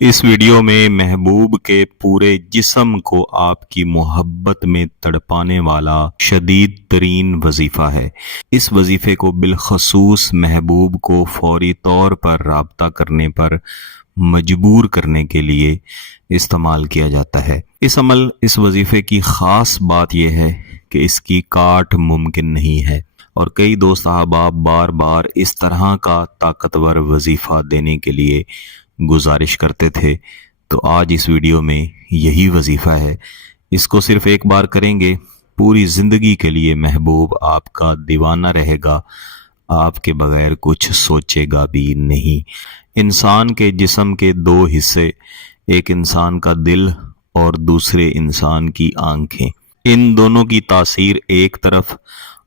اس video میں محبوب کے پورے جسم کو آپ کی محبت میں تڑپانے والا شدید ترین وظیفہ ہے۔ اس وظیفے کو بالخصوص محبوب کو فوری طور پر رابطہ کرنے پر مجبور کرنے کے لیے استعمال کیا جاتا ہے۔ اس وظیفے کی خاص بات یہ ہے کہ اس کی کاٹ ممکن نہیں ہے، اور کئی دوست احباب بار بار اس طرح کا طاقتور وظیفہ دینے کے لیے گزارش کرتے تھے، تو آج اس ویڈیو میں یہی وظیفہ ہے۔ اس کو صرف ایک بار کریں گے، پوری زندگی کے لیے محبوب آپ کا دیوانہ رہے گا، آپ کے بغیر کچھ سوچے گا بھی نہیں۔ انسان کے جسم کے دو حصے، ایک انسان کا دل اور دوسرے انسان کی آنکھیں، ان دونوں کی تاثیر ایک طرف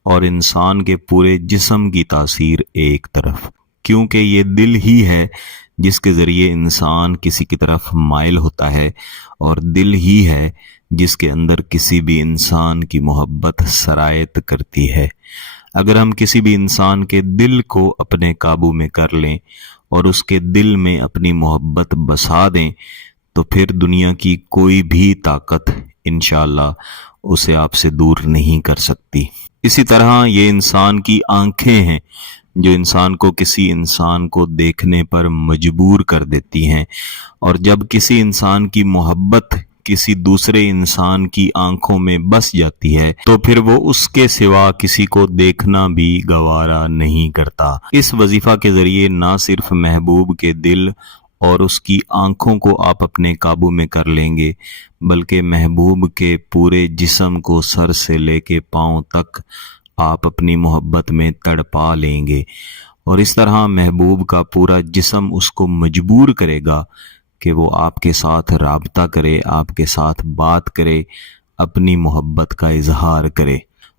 اور انسان کے پورے جسم کی تاثیر ایک طرف، کیونکہ یہ دل ہی ہے جس کے ذریعے انسان کسی کی طرف مائل ہوتا ہے، اور دل ہی ہے جس کے اندر کسی بھی انسان کی محبت سرایت کرتی ہے۔ اگر ہم کسی بھی انسان کے دل کو اپنے قابو میں کر لیں اور اس کے دل میں اپنی محبت بسا دیں، تو پھر دنیا کی کوئی بھی طاقت انشاءاللہ اسے آپ سے دور نہیں کر سکتی۔ اسی طرح یہ انسان کی آنکھیں ہیں جو انسان کو کسی انسان کو دیکھنے پر مجبور کر دیتی ہیں، اور جب کسی انسان کی محبت کسی دوسرے انسان کی آنکھوں میں بس جاتی ہے تو پھر وہ اس کے سوا کسی کو دیکھنا بھی گوارا نہیں کرتا۔ اس وظیفہ کے ذریعے نہ صرف محبوب کے دل اور اس کی آنکھوں کو آپ اپنے قابو میں کر لیں گے، بلکہ محبوب کے پورے جسم کو سر سے لے کے پاؤں تک آپ اپنی محبت میں تڑپا لیں گے، اور اس طرح محبوب کا پورا جسم اس کو مجبور کرے گا کہ وہ آپ کے ساتھ رابطہ کرے، آپ کے ساتھ بات کرے، اپنی محبت کا اظہار کرے۔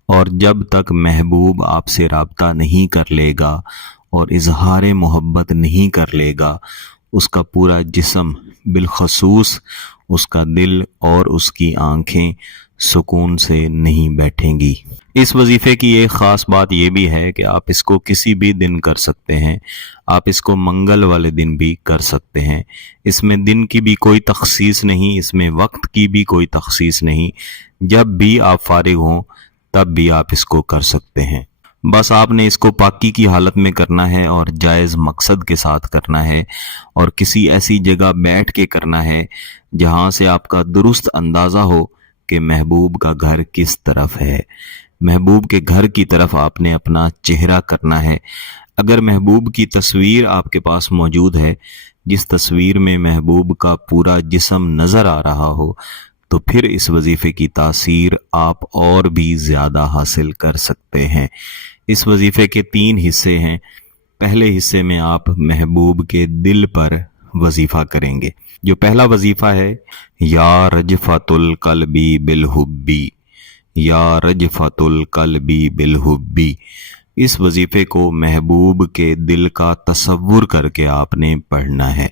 اور جب تک محبوب آپ سے رابطہ نہیں کر لے گا اور اظہار محبت نہیں کر لے گا، اس کا پورا جسم بالخصوص اس کا دل اور اس کی آنکھیں سکون سے نہیں بیٹھیں گی۔ اس وظیفے کی ایک خاص بات یہ بھی ہے کہ آپ اس کو کسی بھی دن کر سکتے ہیں، آپ اس کو منگل والے دن بھی کر سکتے ہیں۔ اس میں دن کی بھی کوئی تخصیص نہیں، اس میں وقت کی بھی کوئی تخصیص نہیں، جب بھی آپ فارغ ہوں تب بھی آپ اس کو کر سکتے ہیں۔ بس آپ نے اس کو پاکی کی حالت میں کرنا ہے اور جائز مقصد کے ساتھ کرنا ہے، اور کسی ایسی جگہ بیٹھ کے کرنا ہے جہاں سے آپ کا درست اندازہ ہو کہ محبوب کا گھر کس طرف ہے۔ محبوب کے گھر کی طرف آپ نے اپنا چہرہ کرنا ہے۔ اگر محبوب کی تصویر آپ کے پاس موجود ہے، جس تصویر میں محبوب کا پورا جسم نظر آ رہا ہو، تو پھر اس وظیفے کی تاثیر آپ اور بھی زیادہ حاصل کر سکتے ہیں۔ اس وظیفے کے 3 حصے ہیں۔ پہلے حصے میں آپ محبوب کے دل پر وظیفہ کریں گے۔ جو پہلا وظیفہ ہے، یا رجفت القلبی بالحبی، یا رجفت القلبی بالحبی، اس وظیفے کو محبوب کے دل کا تصور کر کے آپ نے پڑھنا ہے۔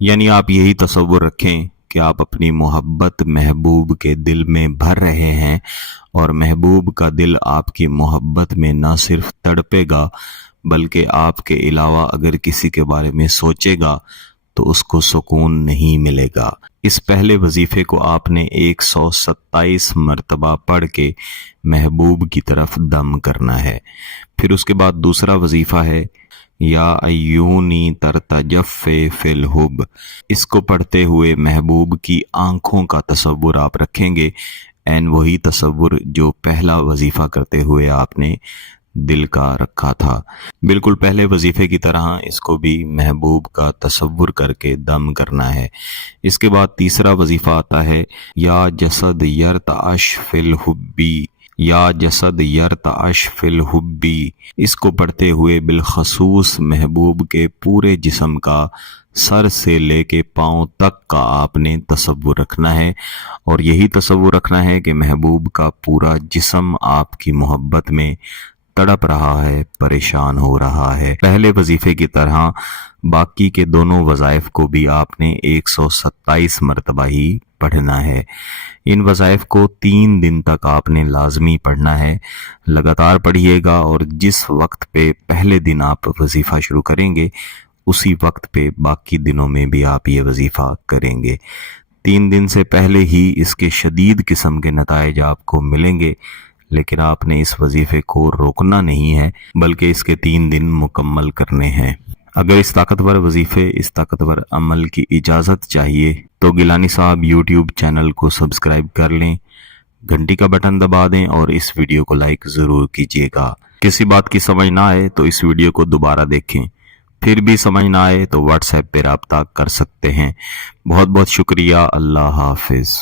یعنی آپ یہی تصور رکھیں کہ آپ اپنی محبت محبوب کے دل میں بھر رہے ہیں، اور محبوب کا دل آپ کی محبت میں نہ صرف تڑپے گا بلکہ آپ کے علاوہ اگر کسی کے بارے میں سوچے گا تو اس کو سکون نہیں ملے گا۔ اس پہلے وظیفے کو آپ نے 127 مرتبہ پڑھ کے محبوب کی طرف دم کرنا ہے۔ پھر اس کے بعد دوسرا وظیفہ ہے، یا ایونی ترتجف فی الحب۔ اس کو پڑھتے ہوئے محبوب کی آنکھوں کا تصور آپ رکھیں گے، عین وہی تصور جو پہلا وظیفہ کرتے ہوئے آپ نے دل کا رکھا تھا۔ بالکل پہلے وظیفے کی طرح اس کو بھی محبوب کا تصور کر کے دم کرنا ہے۔ اس کے بعد تیسرا وظیفہ آتا ہے، یا جسد یرتعش فی الحبی، یا جسد یرتعش فی الحبی۔ اس کو پڑھتے ہوئے بالخصوص محبوب کے پورے جسم کا سر سے لے کے پاؤں تک کا آپ نے تصور رکھنا ہے، اور یہی تصور رکھنا ہے کہ محبوب کا پورا جسم آپ کی محبت میں تڑپ رہا ہے، پریشان ہو رہا ہے۔ پہلے وظیفے کی طرح باقی کے دونوں وظائف کو بھی آپ نے 127 مرتبہ ہی پڑھنا ہے۔ ان وظائف کو 3 دن تک آپ نے لازمی پڑھنا ہے۔ لگاتار پڑھیے گا، اور جس وقت پہ پہلے دن آپ وظیفہ شروع کریں گے اسی وقت پہ باقی دنوں میں بھی آپ یہ وظیفہ کریں گے۔ 3 دن سے پہلے ہی اس کے شدید قسم کے نتائج آپ کو ملیں گے، لیکن آپ نے اس وظیفے کو روکنا نہیں ہے بلکہ اس کے 3 دن مکمل کرنے ہیں۔ اگر اس طاقتور وظیفے، اس طاقتور عمل کی اجازت چاہیے تو گیلانی صاحب یوٹیوب چینل کو سبسکرائب کر لیں، گھنٹی کا بٹن دبا دیں اور اس ویڈیو کو لائک ضرور کیجیے گا۔ کسی بات کی سمجھ نہ آئے تو اس ویڈیو کو دوبارہ دیکھیں، پھر بھی سمجھ نہ آئے تو واٹس ایپ پہ رابطہ کر سکتے ہیں۔ بہت بہت شکریہ۔ اللہ حافظ۔